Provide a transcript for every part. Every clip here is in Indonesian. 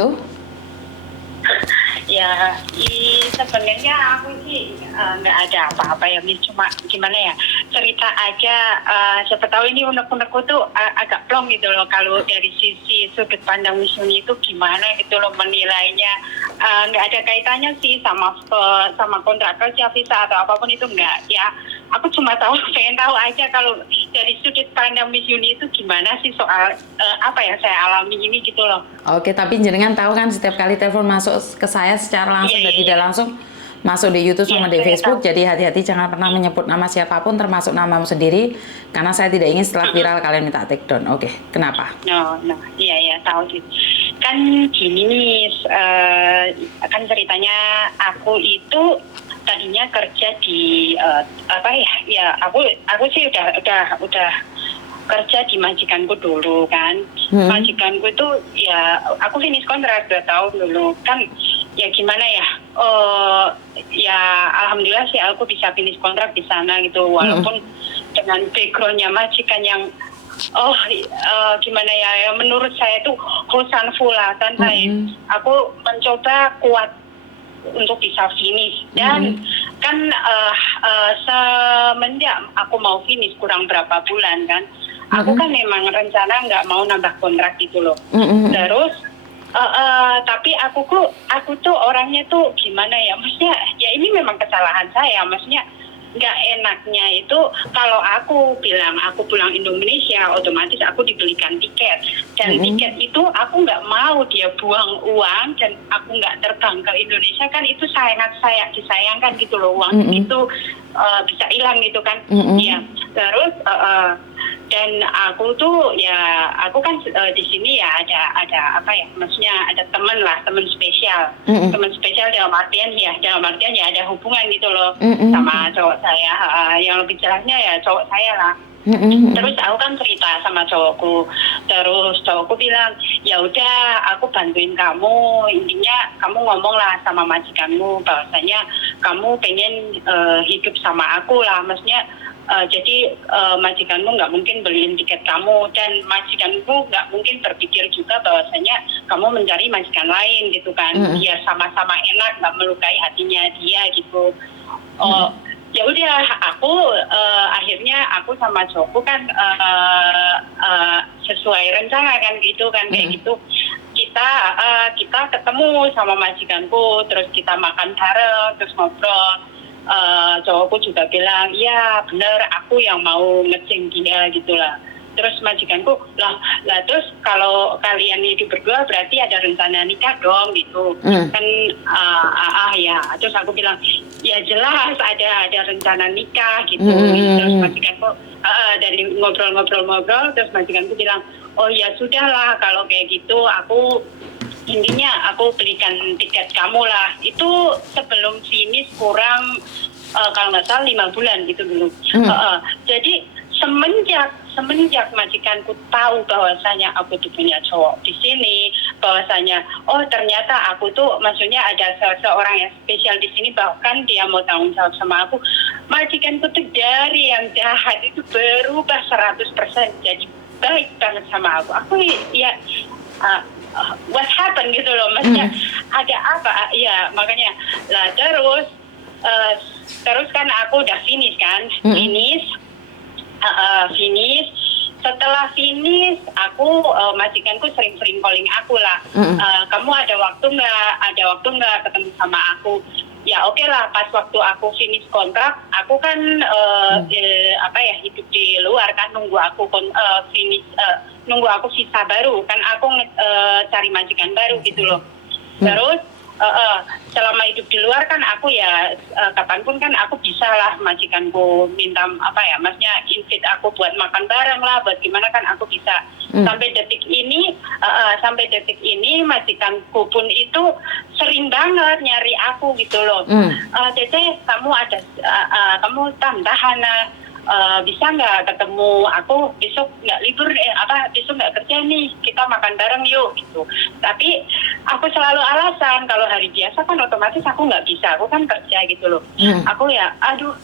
itu? Ya, sebenarnya aku sih nggak ada apa-apa ya, Miss. Cuma gimana ya, cerita aja. Siapa tahu ini unek-unekku tuh agak plong gitu loh. Kalau dari sisi sudut pandang Miss Yuni itu gimana gitu loh menilainya. Nggak ada kaitannya sih sama kontrak kerja, visa atau apapun itu nggak. Ya, aku cuma pengen tahu aja kalau dari sudut pandang Miss Yuni itu gimana sih soal apa yang saya alami ini gitu loh. Oke, tapi jenengan tahu kan setiap kali telepon masuk ke saya secara langsung dan tidak langsung masuk di YouTube sama di Saya Facebook. tahu. Jadi hati-hati, jangan pernah menyebut nama siapapun termasuk namamu sendiri, karena saya tidak ingin setelah viral kalian minta take down. Oke, kenapa? Iya tahu sih. Kan gini nih, kan ceritanya aku itu tadinya kerja di ya aku sih udah kerja di majikanku dulu kan. Majikanku itu ya aku finish kontrak 2 tahun dulu kan. Ya gimana ya, ya alhamdulillah sih aku bisa finish kontrak di sana gitu, walaupun dengan backgroundnya majikan yang gimana ya, menurut saya itu hosan fulatan. Aku mencoba kuat untuk bisa finish dan kan semenjak aku mau finish kurang berapa bulan kan, aku kan memang rencana nggak mau nambah kontrak gitu loh. Terus tapi aku tuh orangnya tuh gimana ya, maksudnya ya ini memang kesalahan saya, maksudnya nggak enaknya itu kalau aku bilang aku pulang Indonesia otomatis aku dibelikan tiket dan tiket itu aku nggak mau dia buang uang dan aku nggak terbang ke Indonesia kan, itu sangat disayangkan gitu loh, uang itu bisa hilang gitu kan. Ya terus dan aku tuh ya aku kan di sini ya ada apa ya, maksudnya ada teman spesial. Teman spesial dalam artian ya ada hubungan gitu loh sama cowok saya. Yang lebih jelasnya ya cowok saya lah. Terus aku kan cerita sama cowokku, terus cowokku bilang ya udah aku bantuin kamu, intinya kamu ngomong lah sama majikanmu bahwasanya kamu pengen hidup sama aku lah, maksudnya jadi majikanmu nggak mungkin beliin tiket kamu dan majikanmu nggak mungkin berpikir juga bahwasanya kamu mencari majikan lain gitu kan, biar sama-sama enak, nggak melukai hatinya dia gitu. Ya udah aku akhirnya aku sama cowokku kan sesuai rencana kan gitu kan, kayak gitu kita ketemu sama majikanku, terus kita makan bareng, terus ngobrol. Cowokku juga bilang iya bener aku yang mau ngeceng dia gitulah. Terus majikanku lah terus kalau kalian hidup berdua berarti ada rencana nikah dong gitu kan. Ya terus aku bilang ya jelas ada rencana nikah gitu. Terus majikanku dari ngobrol terus majikanku bilang oh ya sudahlah kalau kayak gitu, intinya aku belikan tiket kamu lah. Itu sebelum finish kurang kalau nggak salah 5 bulan gitu dulu. Jadi semenjak majikanku tahu bahwasanya aku tuh punya cowok di sini, bahwasanya oh ternyata aku tuh maksudnya ada seorang yang spesial di sini, bahkan dia mau tanggung jawab sama aku, majikanku tuh dari yang jahat itu berubah 100% jadi baik banget sama aku. Aku ya what happened gitu loh, maksudnya ada apa ya, makanya lah terus kan aku udah finish kan, finish. Setelah finish aku majikanku sering calling aku lah, kamu ada waktu nggak ketemu sama aku. Ya oke lah, pas waktu aku finish kontrak aku kan hidup di luar kan, nunggu aku finish, nunggu aku visa baru kan, aku cari majikan baru gitu loh. Terus selama hidup di luar kan aku ya kapanpun kan aku bisa lah majikanku minta maksudnya invite aku buat makan bareng lah, buat gimana kan aku bisa. Sampai detik ini majikanku pun itu sering banget nyari aku gitu loh. Cece kamu tambahan bisa nggak ketemu aku besok, nggak libur besok nggak kerja nih, kita makan bareng yuk gitu. Tapi aku selalu alasan. Kalau hari biasa kan otomatis aku nggak bisa, aku kan kerja gitu loh. Aku ya, aduh,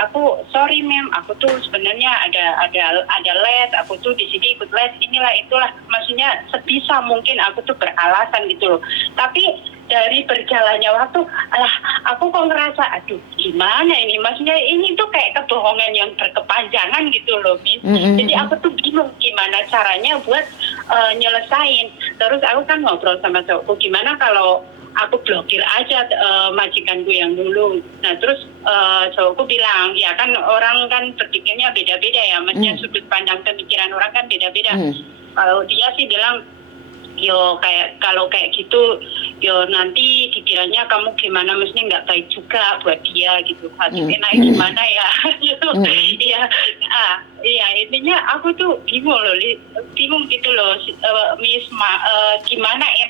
aku sorry mem, aku tuh sebenarnya ada les, aku tuh di sini ikut les, inilah itulah. Maksudnya sebisa mungkin aku tuh beralasan gitu loh. Tapi dari berjalannya waktu, aku kok ngerasa, aduh gimana ini, maksudnya ini tuh kayak kebohongan yang berkepanjangan gitu loh, Miss. Jadi aku tuh bingung gimana caranya buat nyelesain. Terus aku kan ngobrol sama cowokku, gimana kalau aku blokir aja majikanku yang dulu. Nah terus cowokku bilang, ya kan orang kan berpikirnya beda-beda ya, maksudnya sudut pandang pemikiran orang kan beda-beda. Kalau dia sih bilang, kalau kayak gitu, nanti dikiranya kamu gimana, mestinya nggak baik juga buat dia gitu. Hati enaknya gimana ya? Gitu. Iya, intinya aku tuh bingung gitu loh, Miss gimana ya?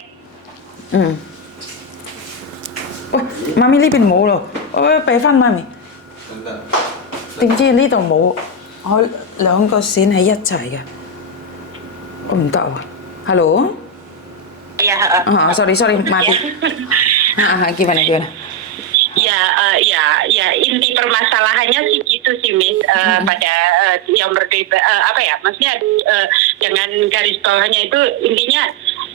Mami呢邊冇咯，我俾翻媽咪。點知呢度冇？我兩個線喺一齊嘅，我唔得喎。Halo? Ya, sorry mati. Gimana? Ya inti permasalahannya sih gitu sih Miss, pada yang berbeda maksudnya dengan garis bawahnya itu intinya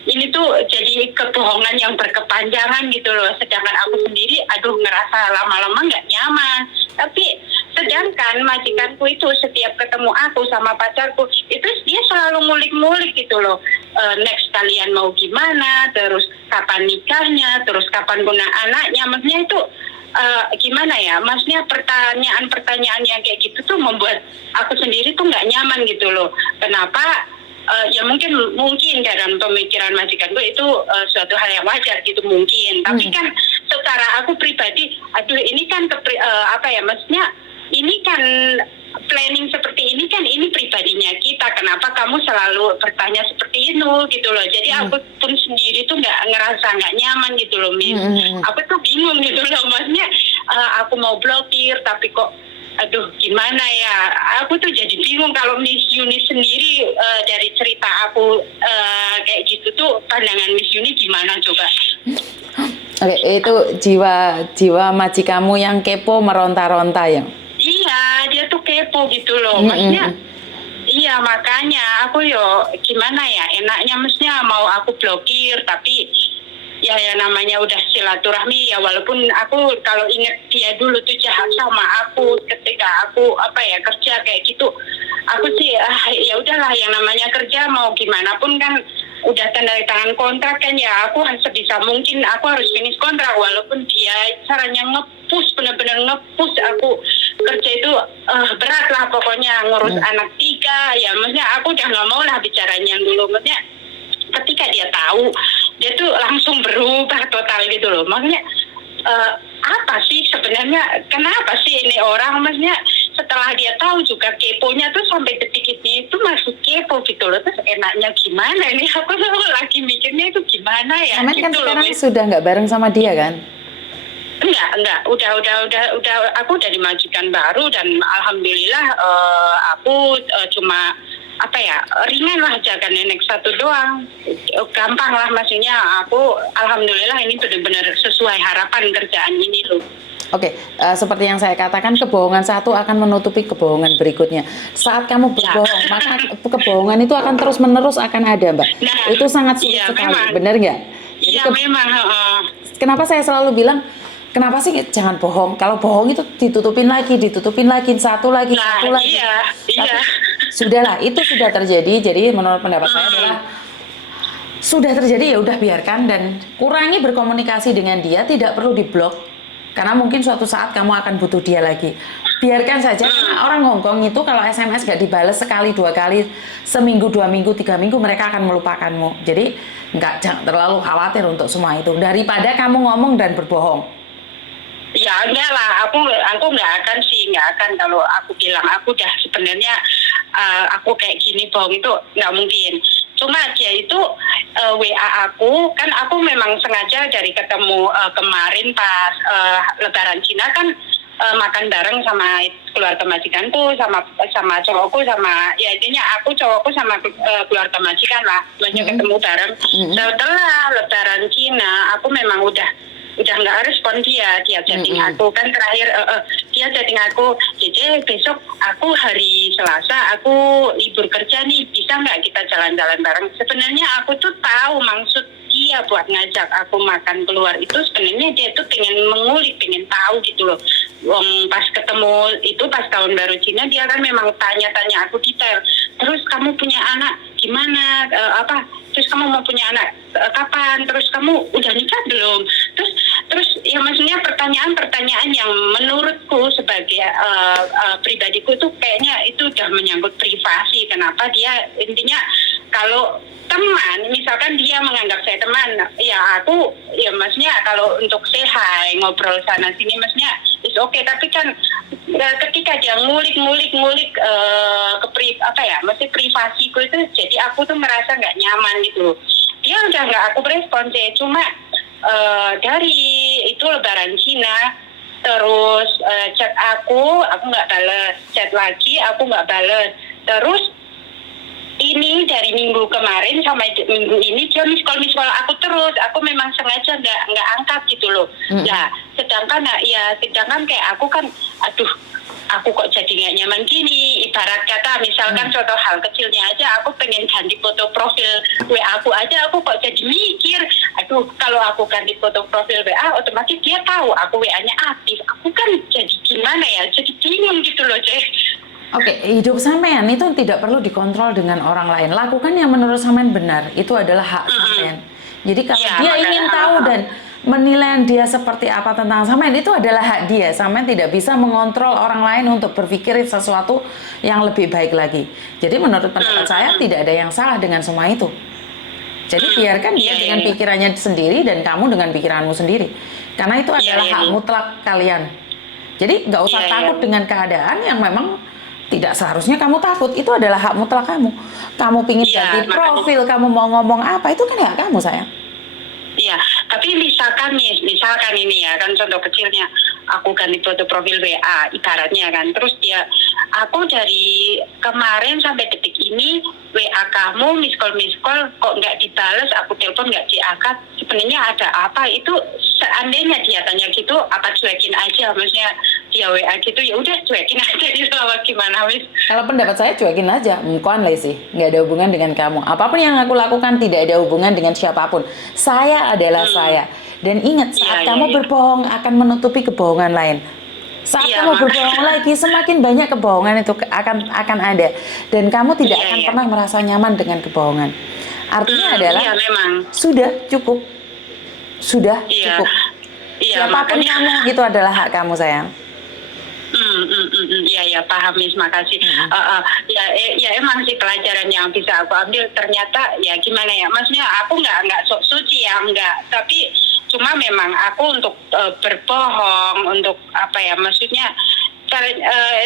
ini tuh jadi kebohongan yang berkepanjangan gitu loh. Sedangkan aku sendiri ngerasa lama-lama nggak nyaman. Tapi sedangkan majikanku itu setiap ketemu aku sama pacarku itu dia selalu ngulik-ngulik gitu loh. Next kalian mau gimana, terus kapan nikahnya, terus kapan guna anaknya. Maksudnya itu gimana ya, maksudnya pertanyaan-pertanyaan yang kayak gitu tuh membuat aku sendiri tuh nggak nyaman gitu loh. Kenapa? Ya mungkin dalam pemikiran majikanku itu suatu hal yang wajar gitu mungkin. Tapi kan secara aku pribadi, ini kan maksudnya ini kan planning seperti ini kan ini pribadinya kita. Kenapa kamu selalu bertanya seperti itu gitu loh. Jadi aku pun sendiri tuh ngerasa nggak nyaman gitu loh, Min. Aku tuh bingung gitu loh, maksudnya aku mau blokir tapi kok gimana ya, aku tuh jadi bingung. Kalau Miss Yuni sendiri dari cerita aku kayak gitu tuh pandangan Miss Yuni gimana coba? Oke, itu jiwa majikamu yang kepo meronta-ronta ya? Iya, dia tuh kepo gitu loh, maksudnya. Iya, makanya aku gimana ya, enaknya mestinya mau aku blokir tapi ya namanya udah silaturahmi ya, walaupun aku kalau inget dia dulu tuh jahat sama aku ketika aku kerja kayak gitu, aku sih ya udahlah, yang namanya kerja mau gimana pun kan udah tanda tangan kontrak kan ya, aku sebisa mungkin aku harus finish kontrak walaupun dia caranya benar-benar ngepus aku kerja itu berat lah pokoknya, ngurus anak 3 ya, maksudnya aku udah nggak mau lah bicaranya yang dulu. Maksudnya ketika dia tahu, dia tuh langsung berubah total gitu loh. Maksudnya apa sih sebenarnya, kenapa sih ini orang, maksudnya setelah dia tahu juga keponya tuh sampai detik ini itu masih kepo gitu loh. Terus enaknya gimana ini, aku tuh lagi mikirnya itu gimana ya. Karena gitu kan loh, sekarang sudah nggak bareng sama dia kan? Enggak, udah aku udah dimajikan baru dan alhamdulillah aku cuma ringan lah, jaga nenek 1 doang, gampang lah, maksudnya aku alhamdulillah ini benar-benar sesuai harapan kerjaan ini loh. Oke, seperti yang saya katakan, kebohongan satu akan menutupi kebohongan berikutnya. Saat kamu berbohong, maka kebohongan itu akan terus-menerus akan ada, Mbak. Nah, itu sangat sulit sekali, benar nggak? Iya, memang. Kenapa saya selalu bilang, kenapa sih jangan bohong? Kalau bohong itu ditutupin lagi, satu lagi. Iya. Sudahlah, itu sudah terjadi. Jadi menurut pendapat saya adalah sudah terjadi, ya udah biarkan dan kurangi berkomunikasi dengan dia, tidak perlu diblok. Karena mungkin suatu saat kamu akan butuh dia lagi. Biarkan saja, karena orang Hongkong itu kalau SMS gak dibales sekali, 2 kali, seminggu, 2 minggu, 3 minggu, mereka akan melupakanmu. Jadi jangan terlalu khawatir untuk semua itu. Daripada kamu ngomong dan berbohong. Ya enggak lah, aku nggak akan kalau aku bilang aku udah sebenarnya aku kayak gini bohong itu nggak mungkin. Cuma dia itu WA aku, kan aku memang sengaja dari ketemu kemarin pas Lebaran Cina kan makan bareng sama keluarga majikanku, sama cowokku, sama ya intinya aku cowokku sama keluarga majikan lah, maksudnya ketemu bareng. Setelah Lebaran Cina, aku memang udah nggak respon dia chatting aku kan terakhir dia chatting aku, Cece besok aku hari Selasa aku libur kerja nih, bisa nggak kita jalan-jalan bareng. Sebenarnya aku tuh tahu maksud dia buat ngajak aku makan keluar itu sebenarnya dia tuh pengen mengulik, pengen tahu gitu loh. Pas ketemu itu pas tahun baru Cina dia kan memang tanya-tanya aku detail. Terus kamu punya anak gimana? Terus kamu mau punya anak kapan? Terus kamu udah nikah belum? Terus ya maksudnya pertanyaan-pertanyaan yang menurutku sebagai pribadiku itu kayaknya itu udah menyangkut privasi. Kenapa dia intinya kalau teman, misalkan dia menganggap saya teman, ya aku, ya maksudnya kalau untuk say hi, ngobrol sana sini, maksudnya is okay. Tapi kan ketika dia ngulik maksudnya privasiku itu, jadi aku tuh merasa nggak nyaman gitu. Dia udah nggak aku berespon sih, cuma dari itu Lebaran Cina, terus chat aku nggak bales, chat lagi aku nggak bales, terus ini dari minggu kemarin sampai minggu ini dia miss call aku terus. Aku memang sengaja nggak angkat gitu loh. Nah, sedangkan kayak aku kan, aduh, aku kok jadi nggak nyaman gini. Ibarat kata misalkan contoh hal kecilnya aja, aku pengen ganti foto profil WA aku aja, aku kok jadi mikir, aduh, kalau aku ganti foto profil WA, otomatis dia tahu aku WA-nya aktif. Aku kan jadi gimana ya? Jadi bingung gitu loh, Cek. Oke, hidup sampean itu tidak perlu dikontrol dengan orang lain. Lakukan yang menurut sampean benar. Itu adalah hak sampean. Jadi kalau dia ingin tahu dan menilai dia seperti apa tentang sampean, itu adalah hak dia. Sampean tidak bisa mengontrol orang lain untuk berpikir sesuatu yang lebih baik lagi. Jadi menurut pendapat saya tidak ada yang salah dengan semua itu. Jadi biarkan dia dengan pikirannya sendiri dan kamu dengan pikiranmu sendiri. Karena itu adalah hak mutlak kalian. Jadi nggak usah takut dengan keadaan yang memang tidak seharusnya kamu takut. Itu adalah hak mutlak kamu. Kamu pingin ganti profil, kamu mau ngomong apa, itu kan hak kamu, sayang. Iya, tapi misalkan ini ya, kan contoh kecilnya, aku ganti foto profil WA, ibaratnya kan, terus aku dari kemarin sampai detik ini, WA kamu miss call, kok nggak dibales, aku telepon nggak diangkat, sebenarnya ada apa? Itu seandainya dia tanya gitu, apa cuekin aja, maksudnya dia WA gitu, ya udah cuekin aja gitu, apa gimana, wis? Kalau pendapat saya cuekin aja, mukon lah sih, nggak ada hubungan dengan kamu. Apapun yang aku lakukan tidak ada hubungan dengan siapapun. Saya adalah saya. Dan ingat, saat kamu berbohong akan menutupi kebohongan lain. Saat kamu berbohong lagi, semakin banyak kebohongan itu akan ada. Dan kamu tidak akan pernah merasa nyaman dengan kebohongan. Artinya adalah, sudah cukup. Siapapun kamu, itu adalah hak kamu, sayang. Ya paham, Miss, makasih. Ya emang sih pelajaran yang bisa aku ambil, ternyata ya gimana ya, maksudnya aku nggak sok suci ya, nggak, tapi cuma memang aku untuk berbohong, untuk apa ya, maksudnya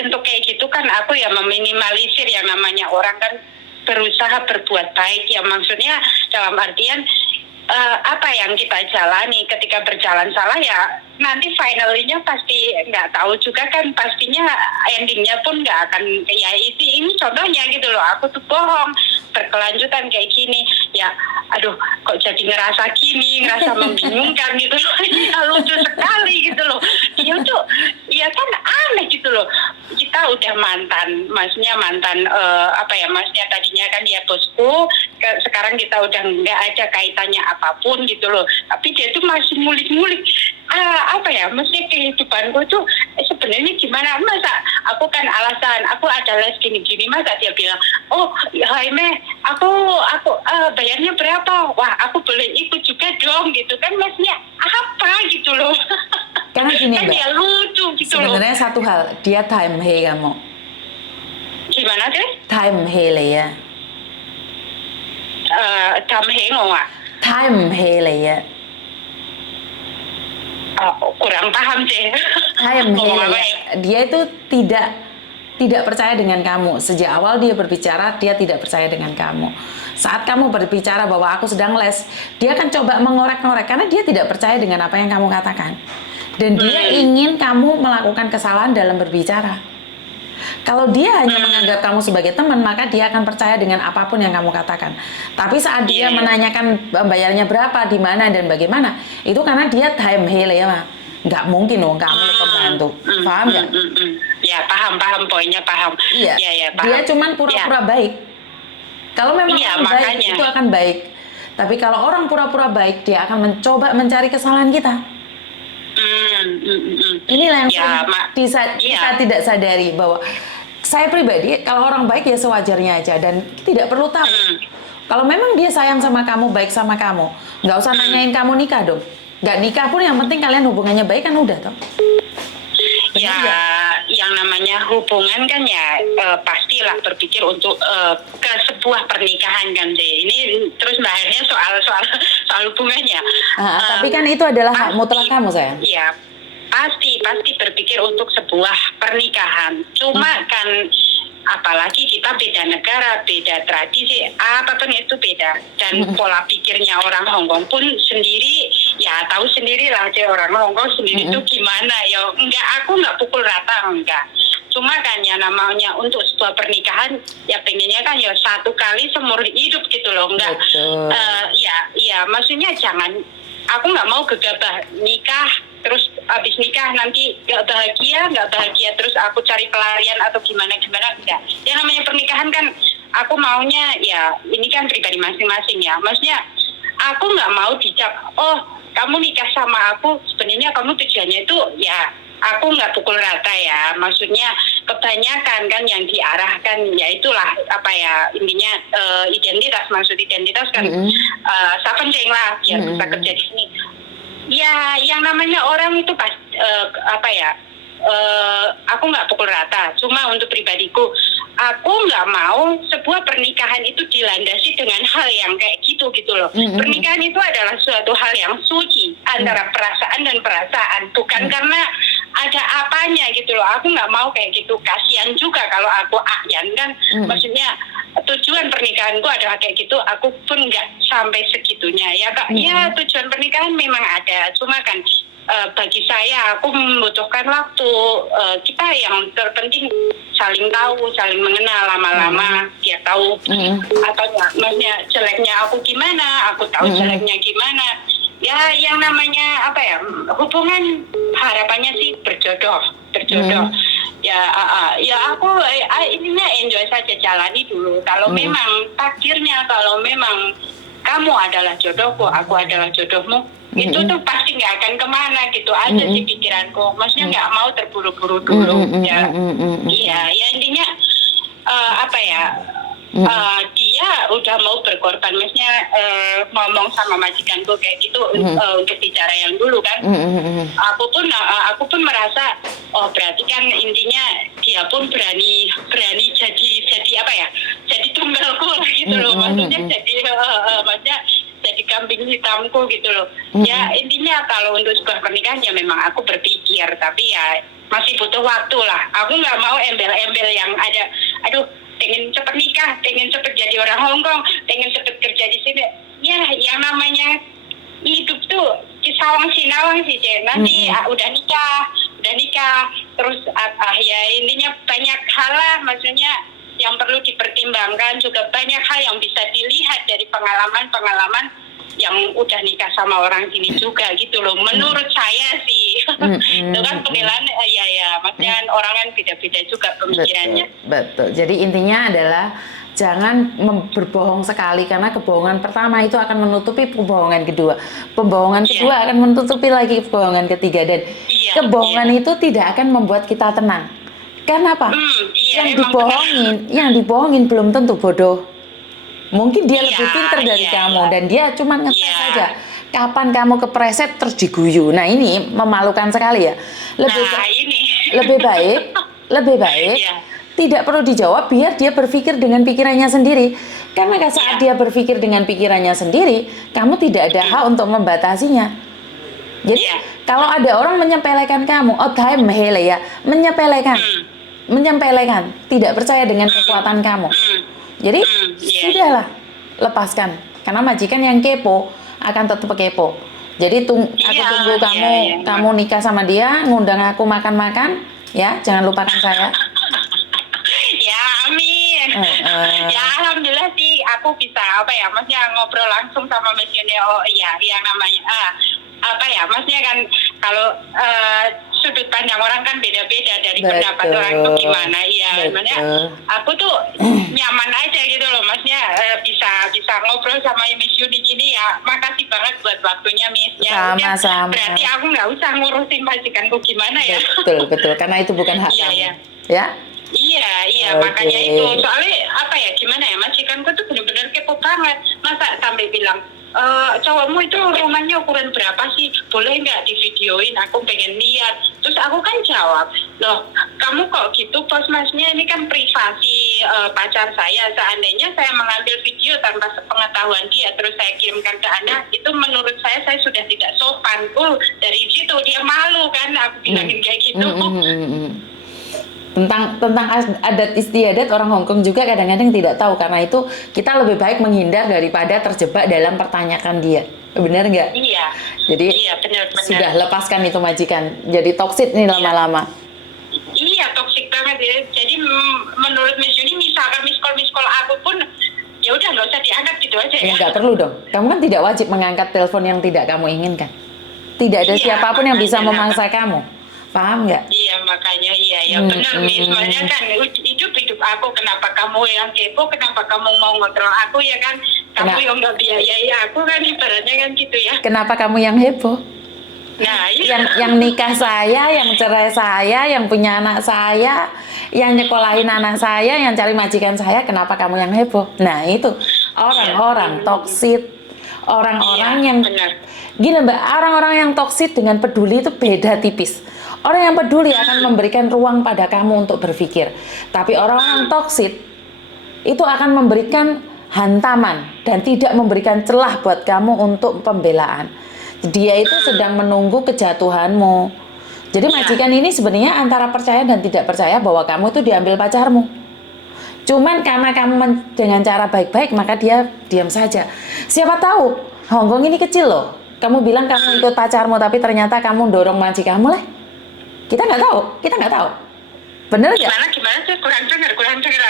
untuk kayak gitu kan aku ya meminimalisir yang namanya orang kan berusaha berbuat baik ya, maksudnya dalam artian apa yang kita jalani ketika berjalan salah ya nanti finalnya pasti nggak tahu juga kan, pastinya endingnya pun nggak akan ya ini contohnya gitu loh, aku tuh bohong berkelanjutan kayak gini ya, aduh kok jadi ngerasa membingungkan gitu loh. Ya lucu sekali gitu loh, dia tuh ya kan aneh gitu loh, kita udah maksudnya maksudnya tadinya kan dia bosku, sekarang kita udah nggak ada kaitannya apapun gitu loh, tapi dia tuh masih ngulik-ngulik maksudnya kehidupanku tuh sebenarnya gimana, masa aku kan alasan aku ada les gini-gini, masa dia bilang oh Jaime aku bayarnya berapa, wah aku boleh ikut juga dong gitu kan, maksudnya apa gitu loh. Karena gini kan Mbak, dia lucu gitu sebenarnya loh. satu hal, dia time hey kamu. Gimana sih? Time hey le ya. Time hey nggak? Time hey le ya. Kurang paham sih. Time hey le ya. Dia itu tidak percaya dengan kamu. Sejak awal dia berbicara, dia tidak percaya dengan kamu. Saat kamu berbicara bahwa aku sedang les, dia akan coba mengorek-ngorek karena dia tidak percaya dengan apa yang kamu katakan. Dan dia ingin kamu melakukan kesalahan dalam berbicara. Kalau dia hanya menganggap kamu sebagai teman, maka dia akan percaya dengan apapun yang kamu katakan. Tapi saat dia menanyakan bayarnya berapa, di mana dan bagaimana, itu karena dia time hele ya, Ma. Nggak mungkin dong kamu pembantu. Paham nggak? Ya, paham poinnya, paham. Iya. Ya, paham. Dia cuman pura-pura baik. Kalau memang orang baik, makanya. itu akan baik. Tapi kalau orang pura-pura baik, dia akan mencoba mencari kesalahan kita. Inilah yang kita tidak sadari, bahwa saya pribadi kalau orang baik ya sewajarnya aja dan tidak perlu tahu. Kalau memang dia sayang sama kamu, baik sama kamu, nggak usah nanyain kamu nikah dong. Nggak nikah pun yang penting kalian hubungannya baik kan udah toh. Ya, yang namanya hubungan kan ya pastilah berpikir untuk ke sebuah pernikahan kan deh. Ini terus bahasnya soal hubungannya. Tapi kan itu adalah hak mutlak kamu, sayang. Iya, pasti berpikir untuk sebuah pernikahan. Cuma kan apalagi kita beda negara, beda tradisi, apapun itu beda. Dan pola pikirnya orang Hongkong pun sendiri, ya tahu sendirilah aja orang Hongkong sendiri itu gimana. Ya aku nggak pukul rata, enggak. Cuma kan ya namanya untuk sebuah pernikahan, ya pengennya kan ya satu kali seumur hidup gitu loh, enggak. Ya maksudnya jangan, aku nggak mau gegabah nikah terus abis nikah nanti nggak bahagia terus aku cari pelarian atau gimana enggak. Ya namanya pernikahan kan aku maunya ya ini kan pribadi masing-masing ya. Maksudnya aku nggak mau dicap, oh kamu nikah sama aku sebenarnya kamu tujuannya itu ya aku nggak pukul rata ya. Maksudnya kebanyakan kan yang diarahkan ya itulah apa ya intinya identitas, maksud identitas kan penting lah biar bisa kerja di sini. Ya, yang namanya orang itu aku nggak pukul rata. Cuma untuk pribadiku, aku nggak mau sebuah pernikahan itu dilandasi dengan hal yang kayak gitu loh. Pernikahan itu adalah suatu hal yang suci antara perasaan dan perasaan, bukan karena ada apanya gitu loh. Aku nggak mau kayak gitu. Kasihan juga kalau aku Ahyan kan, maksudnya tujuan pernikahanku adalah kayak gitu, aku pun nggak sampai segitunya ya Kak. Ya tujuan pernikahan memang ada, cuma kan bagi saya aku membutuhkan waktu. Kita yang terpenting saling tahu, saling mengenal lama-lama, dia tahu atau maksudnya jeleknya aku gimana, aku tahu jeleknya gimana. Ya yang namanya hubungan harapannya sih berjodoh. Ya aku intinya enjoy saja, jalani dulu. Kalau memang takdirnya, kalau memang kamu adalah jodohku, aku adalah jodohmu, itu tuh pasti nggak akan kemana gitu aja sih pikiranku. Maksudnya nggak mau terburu-buru dulu. Iya, ya intinya dia udah mau berkorban, maksudnya ngomong sama majikanku kayak gitu untuk bicara yang dulu kan. Aku pun merasa berarti kan intinya dia pun berani jadi tunggalku lah gitu loh. Maksudnya jadi kambing hitamku gitu loh. Ya intinya kalau untuk sebuah pernikahan ya memang aku berpikir, tapi ya masih butuh waktu lah. Aku nggak mau embel-embel yang ada, aduh pengen cepet nikah, pengen cepet jadi orang Hongkong, pengen cepet kerja di sini. Ya yang namanya hidup tuh sawang sinawang sih, nanti udah nikah terus ya intinya banyak hal lah, maksudnya yang perlu dipertimbangkan, juga banyak hal yang bisa dilihat dari pengalaman yang udah nikah sama orang sini juga gitu loh. Menurut saya sih itu kan penilaian maksudnya orang kan beda-beda juga pemikirannya. Betul. Jadi intinya adalah jangan berbohong sekali, karena kebohongan pertama itu akan menutupi kebohongan kedua. Pembohongan kedua akan menutupi lagi kebohongan ketiga, dan kebohongan itu tidak akan membuat kita tenang. Kenapa? Yang dibohongin belum tentu bodoh. Mungkin dia lebih pintar dari kamu dan dia cuma ngetes saja. Kapan kamu kepreset terus diguyu. Nah ini memalukan sekali ya. Lebih baik tidak perlu dijawab, biar dia berpikir dengan pikirannya sendiri. Karena saat dia berpikir dengan pikirannya sendiri, kamu tidak ada hak untuk membatasinya. Jadi kalau ada orang menyepelekan kamu, menyepelekan, tidak percaya dengan kekuatan kamu. Jadi sudahlah, lepaskan. Karena majikan yang kepo akan tetap kepo. Jadi aku Iya, tunggu kamu iya, iya. kamu nikah sama dia, ngundang aku makan-makan, ya, jangan lupakan saya. Ya, amin. Ya, alhamdulillah sih aku bisa maksudnya ngobrol langsung sama Mas Yuni. Oh iya, yang namanya maksudnya kan kalau sudut pandang orang kan beda-beda dari pendapat orang itu gimana. Iya, maksudnya aku tuh nyaman aja gitu loh, maksudnya bisa ngobrol sama Miss Yuni gini ya. Makasih banget buat waktunya, Miss. Ya, Sama-sama. berarti aku nggak usah ngurusin majikanku gimana ya. Betul, karena itu bukan hak kamu. Iya. Ya. Iya, makanya itu. Soalnya gimana ya, majikanku tuh benar-benar kepo banget. Masa sampai bilang, cowokmu itu rumahnya ukuran berapa sih? Boleh nggak divideoin? Aku pengen lihat. Terus aku kan jawab, loh, kamu kok gitu, bos? Masnya ini kan privasi pacar saya. Seandainya saya mengambil video tanpa sepengetahuan dia, terus saya kirimkan ke Anda, itu menurut saya sudah tidak sopan. Dari situ dia malu kan? Aku bilangin kayak gitu. Tentang adat istiadat orang Hong Kong juga kadang-kadang tidak tahu, karena itu kita lebih baik menghindar daripada terjebak dalam pertanyaan dia. Benar nggak? Iya. Jadi iya, benar. Sudah lepaskan itu majikan. Jadi toksik nih lama-lama. Iya, toksik banget ya. Jadi menurut Miss Yuni, misalkan miss call aku pun ya udah nggak usah diangkat gitu aja ya. Nggak perlu dong. Kamu kan tidak wajib mengangkat telepon yang tidak kamu inginkan. Tidak ada siapapun yang bisa memaksa kamu. Paham nggak? Iya, makanya ya benar Miss. Makanya kan hidup aku, kenapa kamu yang kepo, kenapa kamu mau ngontrol aku ya kan? Kamu yang nggak biayai aku kan, ibaratnya kan gitu ya. Kenapa kamu yang heboh? Nah, iya. Yang nikah saya, yang cerai saya, yang punya anak saya, yang nyekolahin anak saya, yang cari majikan saya, kenapa kamu yang heboh? Nah itu orang-orang toksik, orang-orang yang benar. Gila Mbak, orang-orang yang toksik dengan peduli itu beda tipis. Orang yang peduli akan memberikan ruang pada kamu untuk berpikir. Tapi orang-orang toksik itu akan memberikan hantaman dan tidak memberikan celah buat kamu untuk pembelaan. Dia itu sedang menunggu kejatuhanmu. Jadi majikan ini sebenarnya antara percaya dan tidak percaya bahwa kamu itu diambil pacarmu. Cuman karena kamu dengan cara baik-baik, maka dia diam saja. Siapa tahu Hong Kong ini kecil loh. Kamu bilang kamu ikut pacarmu, tapi ternyata kamu dorong majikanmu lah. Kita nggak tahu. Bener nggak? Gimana sih? Kurang dengar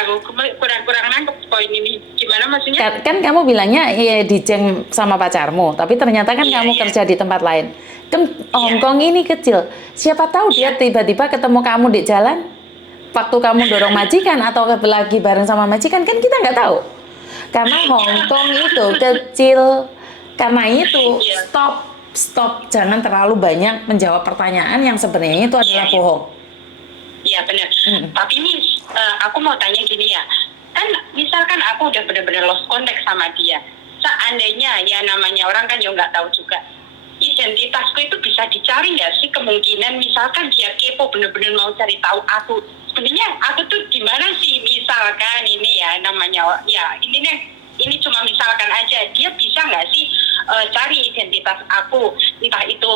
aku. Kurang nangkep poin ini. Gimana maksudnya? Kan kamu bilangnya ya dijeng sama pacarmu, tapi ternyata kan kamu kerja di tempat lain. Kan Hong Kong ini kecil. Siapa tahu dia tiba-tiba ketemu kamu di jalan, waktu kamu dorong majikan atau lagi bareng sama majikan, kan kita nggak tahu. Karena Hong Kong itu kecil. Karena itu stop, jangan terlalu banyak menjawab pertanyaan yang sebenarnya itu adalah bohong. Iya benar. Tapi ini aku mau tanya gini ya, kan misalkan aku udah benar-benar lost contact sama dia, seandainya ya namanya orang kan ya nggak tahu juga, identitasku itu bisa dicari nggak sih? Kemungkinan misalkan dia kepo benar-benar mau cari tahu aku, sebenarnya aku tuh gimana sih? Misalkan ini ya namanya ya ini cuma misalkan aja, dia bisa nggak sih cari identitas aku, entah itu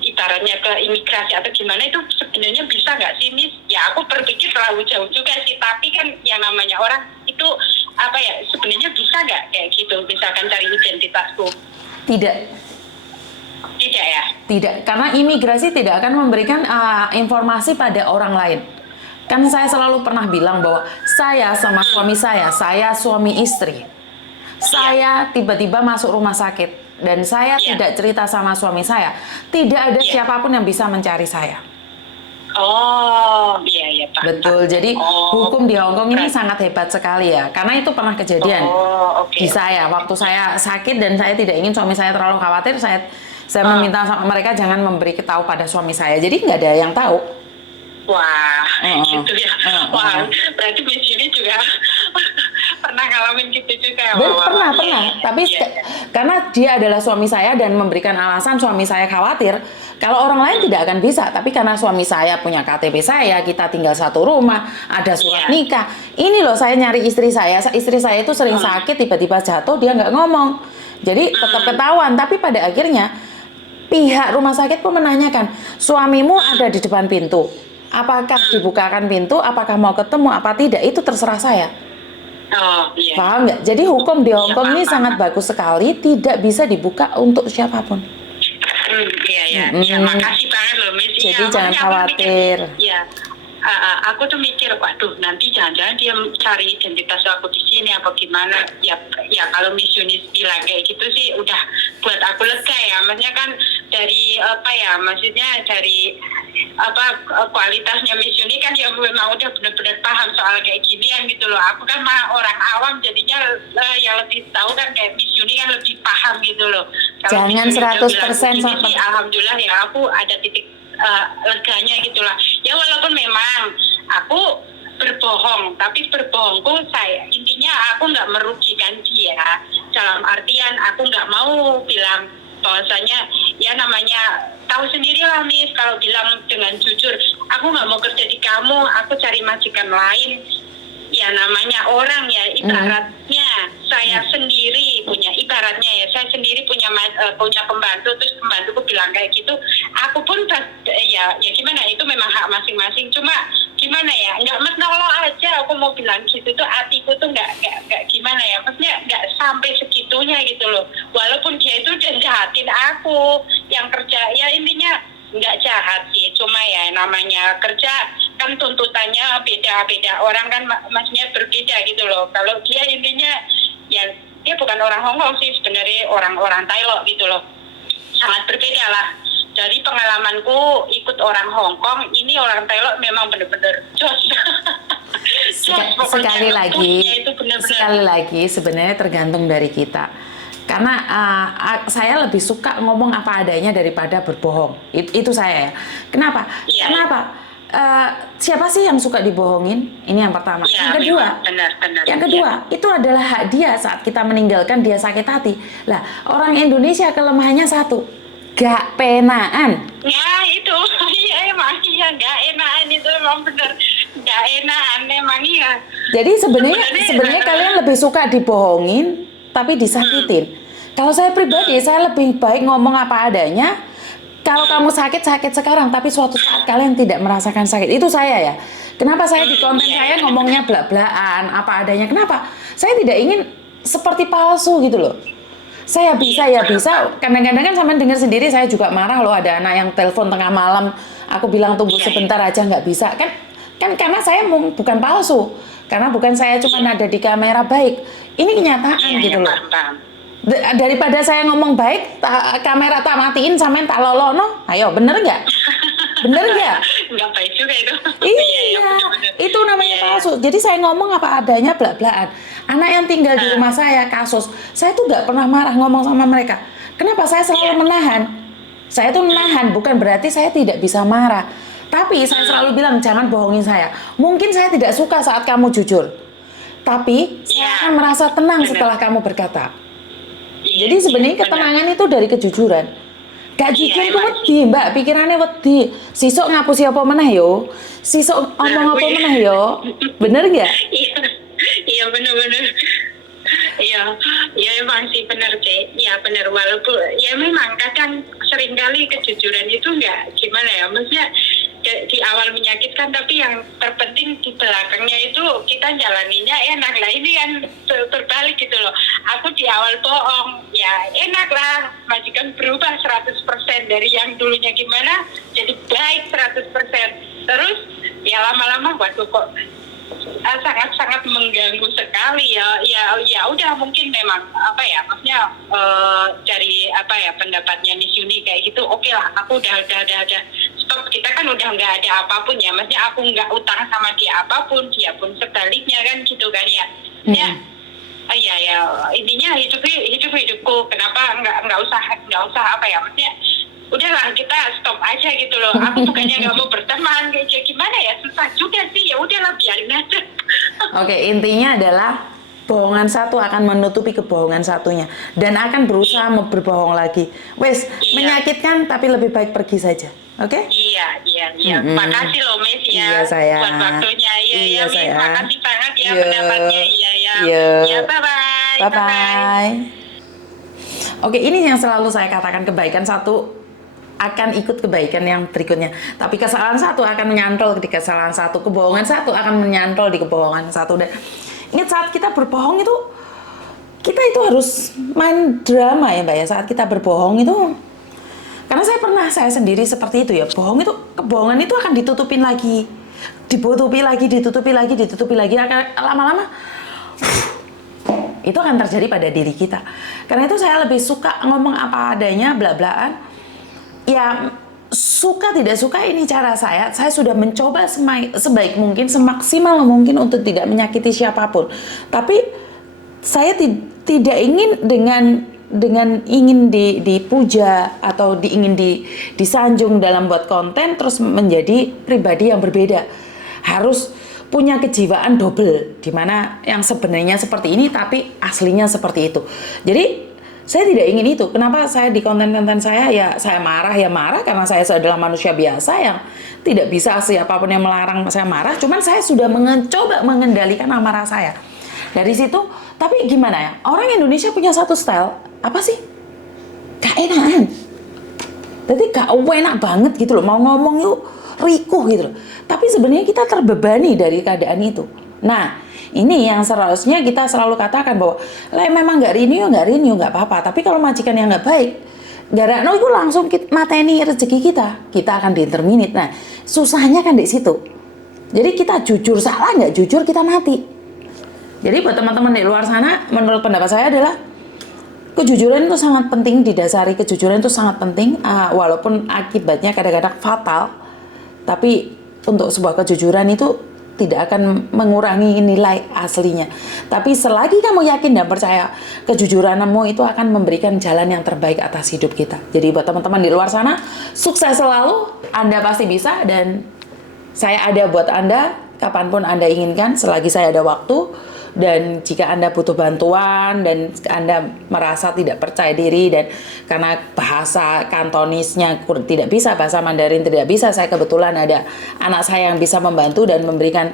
ibaratnya ke imigrasi atau gimana, itu sebenarnya bisa nggak sih Miss? Ya aku berpikir terlalu jauh juga sih, tapi kan yang namanya orang itu sebenarnya bisa nggak kayak gitu, misalkan cari identitasku? Tidak ya? Tidak, karena imigrasi tidak akan memberikan informasi pada orang lain. Kan saya selalu pernah bilang bahwa saya sama suami saya suami istri. Saya tiba-tiba masuk rumah sakit dan saya tidak cerita sama suami saya. Tidak ada siapapun yang bisa mencari saya. Oh, iya Pak. Betul. Jadi hukum di Hong Kong ini sangat hebat sekali ya. Karena itu pernah kejadian di saya waktu saya sakit dan saya tidak ingin suami saya terlalu khawatir. Saya meminta sama mereka jangan memberi tahu pada suami saya. Jadi nggak ada yang tahu. Wah, gitu ya. Wah, berarti Miss Yuni juga pernah ngalamin gitu juga. Pernah. Tapi karena dia adalah suami saya dan memberikan alasan suami saya khawatir, kalau orang lain tidak akan bisa. Tapi karena suami saya punya KTP saya, kita tinggal satu rumah, ada surat nikah. Ini loh saya nyari istri saya. Istri saya itu sering sakit, tiba-tiba jatuh, dia nggak ngomong. Jadi tetap ketahuan. Tapi pada akhirnya pihak rumah sakit pun menanyakan, suamimu ada di depan pintu. Apakah dibukakan pintu, apakah mau ketemu, apa tidak, itu terserah saya. Oh iya. Paham nggak? Jadi hukum di Hong Iya, Kong ini paham, sangat paham. bagus sekali, tidak bisa dibuka untuk siapapun. Iya ya, ya Mm-mm. makasih banget loh Miss. Jadi Iya, jangan makanya aku mikir, khawatir. ya, aku tuh mikir, waduh nanti jangan-jangan dia cari identitas aku di sini apa gimana? Ya, ya kalau Miss Yunis bilang kayak gitu sih, udah buat aku lega ya. Maksudnya kan dari apa ya? Maksudnya dari apa kualitasnya Miss Yuni kan dia memang udah benar-benar paham soal kayak ginian gitu loh. Aku kan mah orang awam jadinya yang lebih tahu kan kayak Miss Yuni kan lebih paham gitu loh. Kalau Jangan Miss Yuni udah 100% bilang begini sampai. sih alhamdulillah ya aku ada titik leganya gitulah. Ya walaupun memang aku berbohong, tapi berbohongku saya intinya aku nggak merugikan dia. Dalam artian aku nggak mau bilang bahwasanya ya namanya tahu sendiri lah Miss, kalau bilang dengan jujur aku nggak mau kerja di kamu, aku cari majikan lain. Ya namanya orang ya, ibaratnya saya sendiri punya, ibaratnya ya saya sendiri punya punya pembantu, terus pembantuku bilang kayak gitu, aku pun ya gimana, itu memang hak masing-masing. Cuma gimana ya, nggak menolong aja aku mau bilang gitu tuh, hatiku tuh nggak gimana ya, maksudnya nggak sampai segitunya gitu loh. Walaupun dia itu udah jahatin aku yang kerja, ya intinya nggak jahat sih, cuma ya namanya kerja kan tuntutannya beda-beda, orang kan maksudnya berbeda gitu loh. Kalau dia intinya ya dia bukan orang Hong Kong sih sebenarnya, orang Thailand gitu loh, sangat berbeda lah. Dari pengalamanku ikut orang Hong Kong, ini orang Thailand memang benar-benar jos. Sekali lagi sebenarnya tergantung dari kita. Karena saya lebih suka ngomong apa adanya daripada berbohong. Itu saya ya. Kenapa? Iya. Kenapa? Siapa sih yang suka dibohongin? Ini yang pertama. Ya, Yang kedua, benar. yang kedua itu adalah hak dia saat kita meninggalkan dia sakit hati. Lah, orang Indonesia kelemahannya satu, gak penaan. Ya itu, iya emang iya gak enakan, itu emang bener gak enakan emang iya. Jadi sebenarnya kalian lebih suka dibohongin tapi disakitin. Kalau saya pribadi, saya lebih baik ngomong apa adanya. Kalau kamu sakit sekarang, tapi suatu saat kalian tidak merasakan sakit. Itu saya ya. Kenapa saya di konten saya ngomongnya blak-blakan, apa adanya? Kenapa? Saya tidak ingin seperti palsu gitu loh. Saya bisa ya bisa. Kadang-kadang kan sama dengar sendiri, saya juga marah loh ada anak yang telepon tengah malam. Aku bilang tunggu sebentar aja nggak bisa. Kan karena saya bukan palsu. Karena bukan saya cuma ada di kamera baik. Ini kenyataan gitu loh. Daripada saya ngomong baik, kamera tak matiin sampai tak lolono, ayo bener nggak? Bener nggak? Nggak baik juga itu. Iya, itu namanya palsu. Jadi saya ngomong apa adanya, belak-belakan. Anak yang tinggal di rumah saya kasus, saya tuh nggak pernah marah ngomong sama mereka. Kenapa? Saya selalu menahan. Saya tuh menahan, bukan berarti saya tidak bisa marah. Tapi saya selalu bilang jangan bohongin saya. Mungkin saya tidak suka saat kamu jujur, tapi saya akan merasa tenang setelah kamu berkata. Jadi sebenarnya ketenangan itu dari kejujuran. Gak jujur itu wedi, Mbak, pikirannya wedi. Sisuk ngapusi apa meneh yo? Sisuk omong apa meneh yo? Bener nggak? Iya bener. Iya emang sih bener sih. Ya bener, walaupun ya memang kadang seringkali kejujuran itu nggak gimana ya, maksudnya di awal menyakitkan, tapi yang terpenting di belakangnya itu kita jalaninya enak lah. Ini kan berbalik gitu loh. Aku di awal bohong, ya enak lah, majikan berubah 100% dari yang dulunya gimana jadi baik 100%. Terus ya lama-lama waduh kok sangat mengganggu sekali ya udah, mungkin memang apa ya, maksudnya dari apa ya pendapatnya Miss Yuni kayak gitu, oke lah, aku udah stop. Kita kan udah nggak ada apapun ya, maksudnya aku nggak utang sama dia apapun, dia pun sebaliknya kan gitu kan ya. Ya intinya hidupku, kenapa nggak usah apa ya, maksudnya udahlah kita stop aja gitu loh. Aku bukannya nggak mau berteman, kayak gimana ya, susah juga sih, ya udahlah biarin aja. Oke, intinya adalah bohongan satu akan menutupi kebohongan satunya dan akan berusaha berbohong lagi. Wes, menyakitkan tapi lebih baik pergi saja. Oke? Iya. Makasih loh Miss ya. Iya, sayang. Buat waktunya. Iya Miss, sayang. makasih banget ya pendapatnya. Iya. Ya bye-bye. Bye-bye. Oke, ini yang selalu saya katakan, kebaikan satu akan ikut kebaikan yang berikutnya. Tapi kesalahan satu akan menyantol di kesalahan satu, kebohongan satu akan menyantol di kebohongan satu. Dan Ingat saat kita berbohong itu, kita itu harus main drama ya Mbak ya, saat kita berbohong itu. Karena saya sendiri seperti itu ya, kebohongan itu akan ditutupin lagi, ditutupi lagi, lama-lama itu akan terjadi pada diri kita. Karena itu saya lebih suka ngomong apa adanya, bla-blaan. Ya, suka tidak suka ini cara saya sudah mencoba sebaik mungkin, semaksimal mungkin untuk tidak menyakiti siapapun. Tapi saya tidak ingin dengan ingin dipuja atau ingin disanjung dalam buat konten terus menjadi pribadi yang berbeda. Harus punya kejiwaan double, dimana yang sebenarnya seperti ini tapi aslinya seperti itu. Jadi saya tidak ingin itu. Kenapa saya di konten-konten saya ya saya marah karena saya adalah manusia biasa yang tidak bisa siapapun yang melarang saya marah. Cuman saya sudah mencoba mengendalikan amarah saya. Dari situ, tapi gimana ya? Orang Indonesia punya satu style, apa sih? Gak enakan. Jadi gak enak banget gitu loh, mau ngomong yuk rikuh gitu loh. Tapi sebenarnya kita terbebani dari keadaan itu. Nah, ini yang seharusnya kita selalu katakan bahwa memang gak rindu, gak apa-apa. Tapi kalau majikan yang gak baik, gara-gara itu langsung mateni rezeki kita akan di-terminate. Nah, susahnya kan di situ. Jadi kita jujur, salah nggak jujur kita mati. Jadi buat teman-teman di luar sana, menurut pendapat saya adalah kejujuran itu sangat penting, didasari kejujuran itu sangat penting, walaupun akibatnya kadang-kadang fatal, tapi untuk sebuah kejujuran itu tidak akan mengurangi nilai aslinya. Tapi selagi kamu yakin dan percaya, kejujuranmu itu akan memberikan jalan yang terbaik atas hidup kita. Jadi buat teman-teman di luar sana, sukses selalu, Anda pasti bisa, dan saya ada buat Anda kapanpun Anda inginkan, selagi saya ada waktu. Dan jika Anda butuh bantuan dan Anda merasa tidak percaya diri dan karena bahasa Kantonisnya tidak bisa, bahasa Mandarin tidak bisa, saya kebetulan ada anak saya yang bisa membantu dan memberikan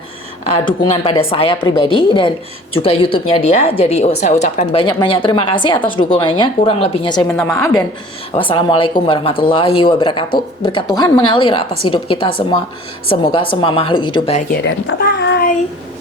dukungan pada saya pribadi dan juga YouTube-nya dia. Jadi saya ucapkan banyak-banyak terima kasih atas dukungannya. Kurang lebihnya saya minta maaf dan wassalamualaikum warahmatullahi wabarakatuh. Berkat Tuhan mengalir atas hidup kita semua. Semoga semua makhluk hidup bahagia dan bye-bye.